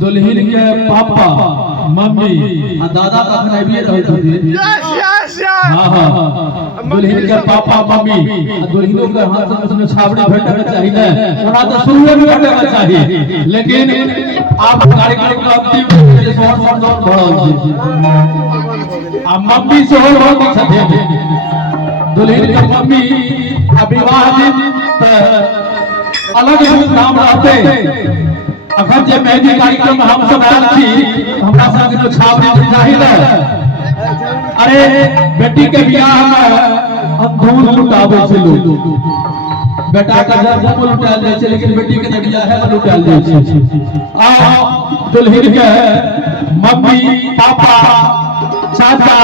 दुल्हन के papa mummy दादा का खनाइए रहते थे। हां दुल्हन के पापा मम्मी दुल्हनों के हाथ में छाबड़ी भेटना चाहिए ना, ओना तो शुरू में भेटना चाहिए, लेकिन आप कार्यक्रम का अंतिम जे सोहर भरल छी आ मम्मी सोहर बहुत छथि। दुल्हन के मम्मी विवाह दिन अलग नाम रहते। अखन जे मेहंदी कार्यक्रम में हम सब आयल छी, हमरा संग जो छाबड़ी चाहिए। अरे बेटी के बियाह में अंधूर लुटावे छै लोग, बेटा का जन्म लुटाल जाय छै, लेकिन बेटी के बियाह में लुटाल जाय छै। आ दुल्हन के मम्मी पापा चाचा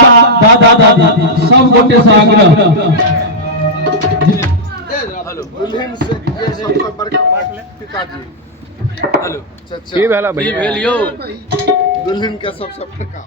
दादा दादी सब गोटे से आग्रह दुल्हन से सबसे बड़का बात ले पिताजी। हेलो की भेला भैया? दुल्हन के सबसे बड़का